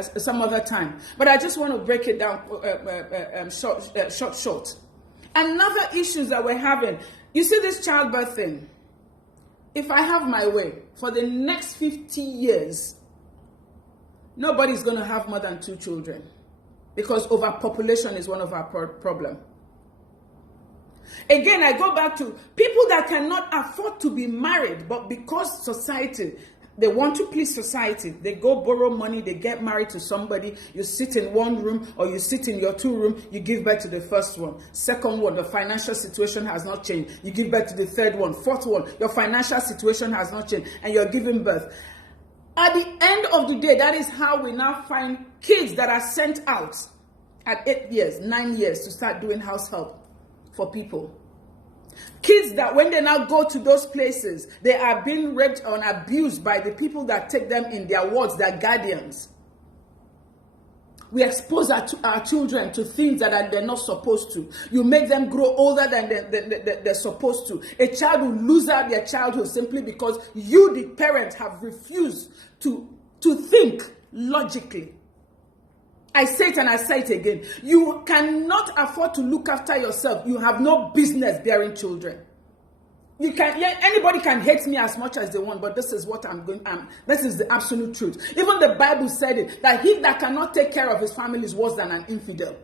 some other time. But I just want to break it down short. Another issue that we're having, you see this childbirth thing. If I have my way, for the next 50 years, nobody's going to have more than 2 children because overpopulation is one of our problems. Again, I go back to people that cannot afford to be married, but because society, they want to please society, they go borrow money, they get married to somebody, you sit in one room or you sit in your 2 room, you give birth to the first one. Second one, the financial situation has not changed. You give birth to the third one. Fourth one, your financial situation has not changed and you're giving birth. At the end of the day, that is how we now find kids that are sent out at 8 years, 9 years to start doing house help for people. Kids that when they now go to those places, they are being raped or abused by the people that take them in their wards, their guardians. We expose our children to things that they're not supposed to. You make them grow older than they're supposed to. A child will lose out their childhood simply because you, the parent, have refused to think logically. I say it and I say it again. You cannot afford to look after yourself. You have no business bearing children. Anybody can hate me as much as they want, but this is what this is the absolute truth. Even the Bible said it, that he that cannot take care of his family is worse than an infidel.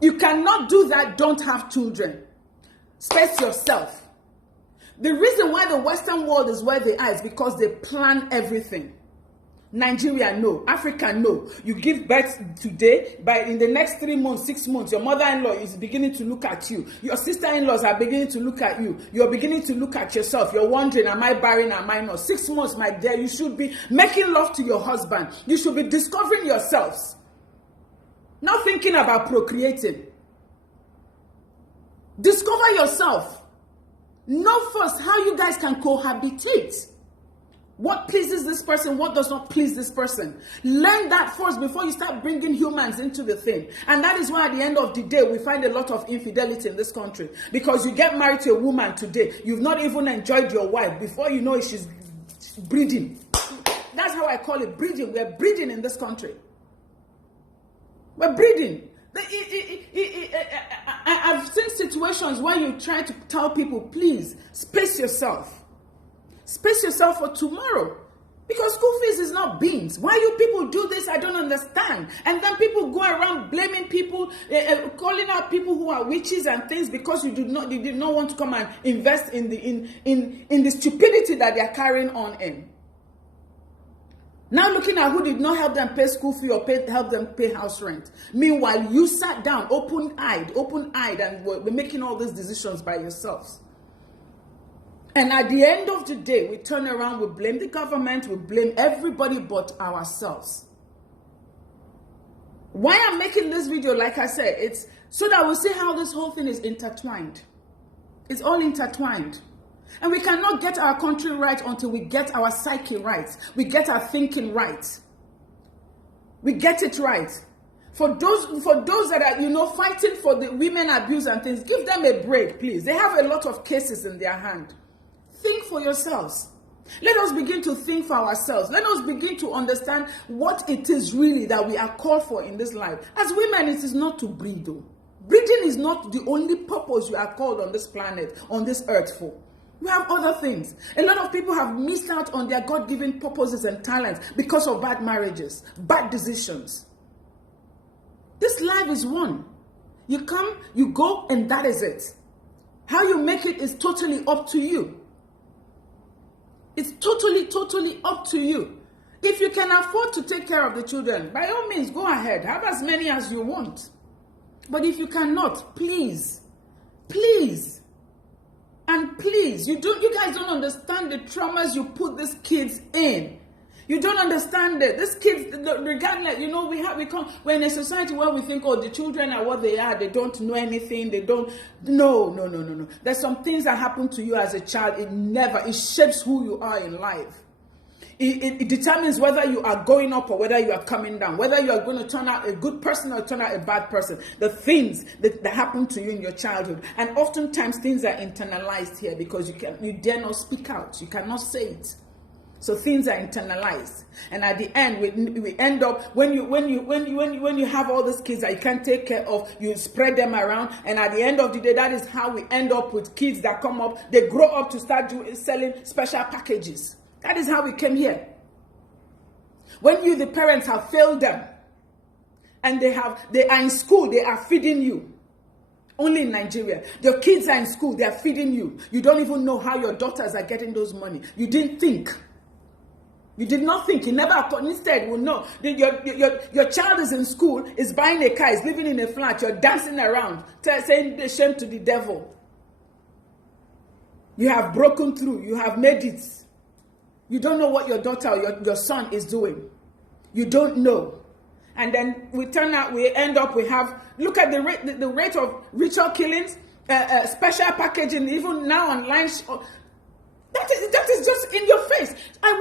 You cannot do that, don't have children. Space yourself. The reason why the Western world is where they are is because they plan everything. Nigeria, no. Africa, no. You give birth today, in the next 3 months, 6 months, your mother-in-law is beginning to look at you. Your sister-in-laws are beginning to look at you. You're beginning to look at yourself. You're wondering, am I barren, am I not? 6 months, my dear, you should be making love to your husband. You should be discovering yourselves. Not thinking about procreating. Discover yourself. Know first how you guys can cohabitate. What pleases this person, what does not please this person. Learn that first before you start bringing humans into the thing. And that is why at the end of the day, we find a lot of infidelity in this country. Because you get married to a woman today, you've not even enjoyed your wife. Before you know it, she's breeding. That's how I call it, breeding. We're breeding in this country. We're breeding. I've seen situations where you try to tell people, please, space yourself. Space yourself for tomorrow. Because school fees is not beans. Why you people do this, I don't understand. And then people go around blaming people, calling out people who are witches and things because you did not want to come and invest in the stupidity that they are carrying on in. Now looking at who did not help them pay school fee or help them pay house rent. Meanwhile, you sat down open-eyed, and were making all these decisions by yourselves. And at the end of the day, we turn around, we blame the government, we blame everybody but ourselves. Why I'm making this video, like I said, it's so that we'll see how this whole thing is intertwined. It's all intertwined. And we cannot get our country right until we get our psyche right. We get our thinking right. We get it right. For those that are, fighting for the women abuse and things, give them a break, please. They have a lot of cases in their hand. Think for yourselves. Let us begin to think for ourselves. Let us begin to understand what it is really that we are called for in this life. As women, it is not to breed, though. Breeding is not the only purpose you are called on this planet, on this earth for. You have other things. A lot of people have missed out on their God-given purposes and talents because of bad marriages, bad decisions. This life is one. You come, you go, and that is it. How you make it is totally up to you. It's totally up to you. If you can afford to take care of the children, by all means, go ahead. Have as many as you want. But if you cannot, please, and please, you guys don't understand the traumas you put these kids in. You don't understand it. These kids, regardless, we're in a society where we think, the children are what they are. They don't know anything. They don't. No. There's some things that happen to you as a child. It shapes who you are in life. It determines whether you are going up or whether you are coming down, whether you are going to turn out a good person or turn out a bad person. The things that happen to you in your childhood. And oftentimes things are internalized here because you dare not speak out. You cannot say it. So things are internalized, and at the end, we end up when you have all these kids that you can't take care of, you spread them around, and at the end of the day, that is how we end up with kids that come up. They grow up to start selling special packages. That is how we came here. When you, the parents, have failed them, and they are in school, they are feeding you. Only in Nigeria, your kids are in school, they are feeding you. You don't even know how your daughters are getting those money. You didn't think. You did not think. You never thought. Instead, well, no. Your child is in school, is buying a car, is living in a flat. You're dancing around, saying shame to the devil. You have broken through. You have made it. You don't know what your daughter or your son is doing. You don't know. And then we end up, we have, look at the rate of ritual killings, special packaging, even now online. That is just in your face. I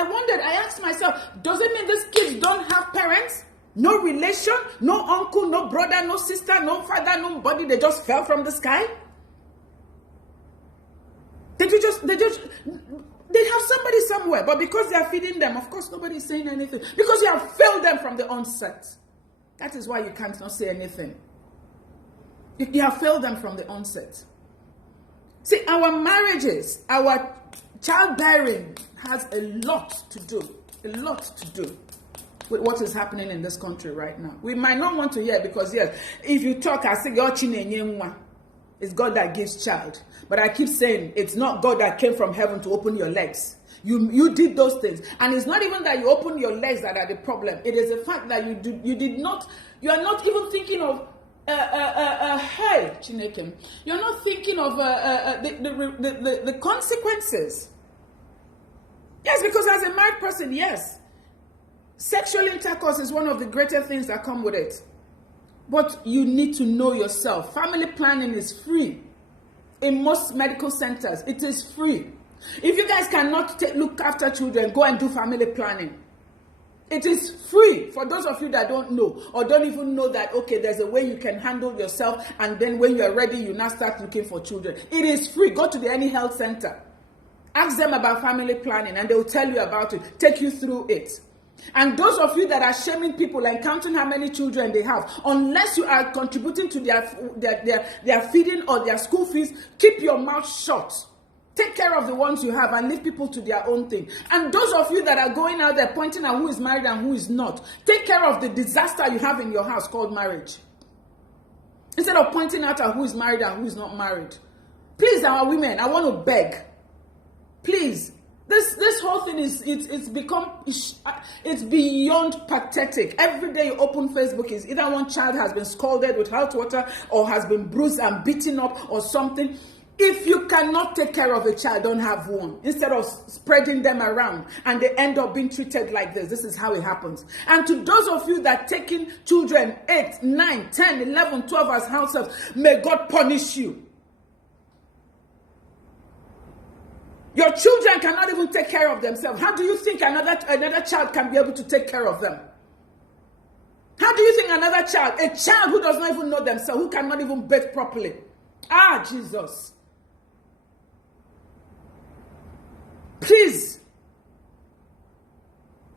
wondered, I asked myself, does it mean these kids don't have parents? No relation, no uncle, no brother, no sister, no father, nobody, they just fell from the sky? They have somebody somewhere, but because they are feeding them, of course nobody is saying anything. Because you have failed them from the onset. That is why you can't not say anything. You have failed them from the onset. See, our marriages, our childbearing has a lot to do with what is happening in this country right now. We might not want to hear, because yes, if you talk, I say, it's God that gives child. But I keep saying, it's not God that came from heaven to open your legs. You did those things. And it's not even that you opened your legs that are the problem. It is the fact that you are not even thinking of hey, Chineke, you're not thinking of the consequences. Yes, because as a married person, yes, sexual intercourse is one of the greater things that come with it. But you need to know yourself. Family planning is free. In most medical centers, it is free. If you guys cannot look after children, go and do family planning. It is free for those of you that don't know, or don't even know that, okay, there's a way you can handle yourself, and then when you're ready, you now start looking for children. It is free. Go to any health center. Ask them about family planning, and they will tell you about it, take you through it. And those of you that are shaming people and counting how many children they have, unless you are contributing to their feeding or their school fees, keep your mouth shut. Take care of the ones you have and leave people to their own thing. And those of you that are going out there pointing at who is married and who is not, take care of the disaster you have in your house called marriage. Instead of pointing out at who is married and who is not married. Please, our women, I want to beg. Please. This whole thing it's beyond pathetic. Every day you open Facebook, is either one child has been scalded with hot water or has been bruised and beaten up or something. If you cannot take care of a child, don't have one. Instead of spreading them around and they end up being treated like this. This is how it happens. And to those of you that taking children 8, 9, 10, 11, 12 as house helps, may God punish you. Your children cannot even take care of themselves. How do you think another child can be able to take care of them? How do you think another child, a child who does not even know themselves, who cannot even bathe properly? Ah, Jesus. Please.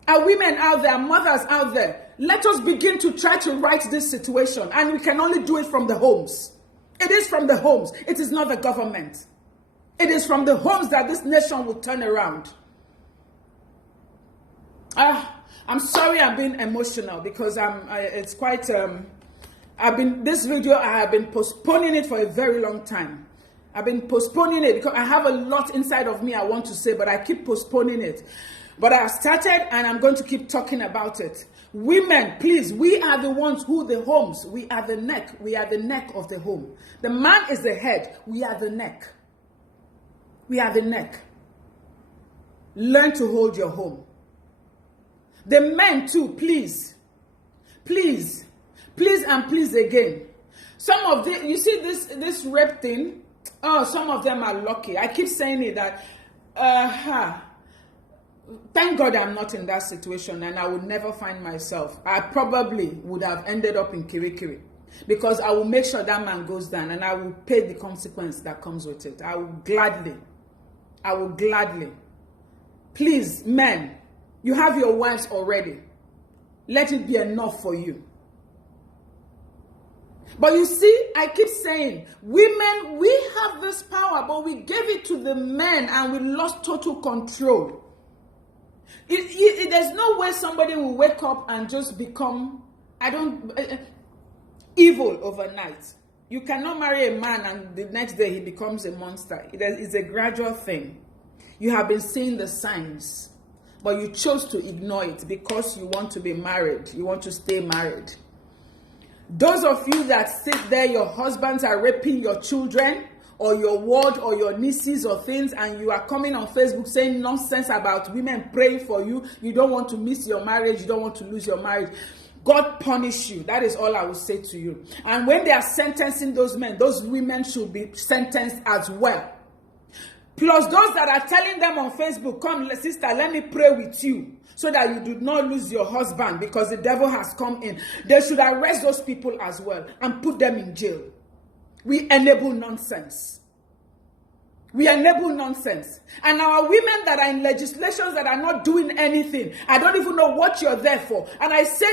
Our women out there, mothers out there, let us begin to try to right this situation. And we can only do it from the homes. It is from the homes. It is not the government. It is from the homes that this nation will turn around. I'm sorry I'm being emotional because it's quite, this video, I have been postponing it for a very long time. I've been postponing it because I have a lot inside of me I want to say, but I keep postponing it. But I started and I'm going to keep talking about it. Women, please, we are the ones who the homes, we are the neck. We are the neck of the home. The man is the head. We are the neck. We are the neck. Learn to hold your home. The men too, please. Please. Please and please again. Some of the, you see this rape thing? Oh, some of them are lucky. I keep saying it that, thank God I'm not in that situation and I would never find myself. I probably would have ended up in Kirikiri. Because I will make sure that man goes down and I will pay the consequence that comes with it. I will gladly. Please, men, you have your wives already. Let it be enough for you. But you see, I keep saying, women, we have this power, but we gave it to the men and we lost total control. There's no way somebody will wake up and just become, evil overnight. You cannot marry a man and the next day he becomes a monster. It's a gradual thing. You have been seeing the signs, but you chose to ignore it because you want to be married. You want to stay married. Those of you that sit there, your husbands are raping your children or your ward or your nieces or things, and you are coming on Facebook saying nonsense about women praying for you. You don't want to miss your marriage. You don't want to lose your marriage. God punish you. That is all I will say to you. And when they are sentencing those men, those women should be sentenced as well. Plus those that are telling them on Facebook, come sister, let me pray with you so that you do not lose your husband because the devil has come in. They should arrest those people as well and put them in jail. We enable nonsense. We enable nonsense. And our women that are in legislations that are not doing anything, I don't even know what you're there for. And I say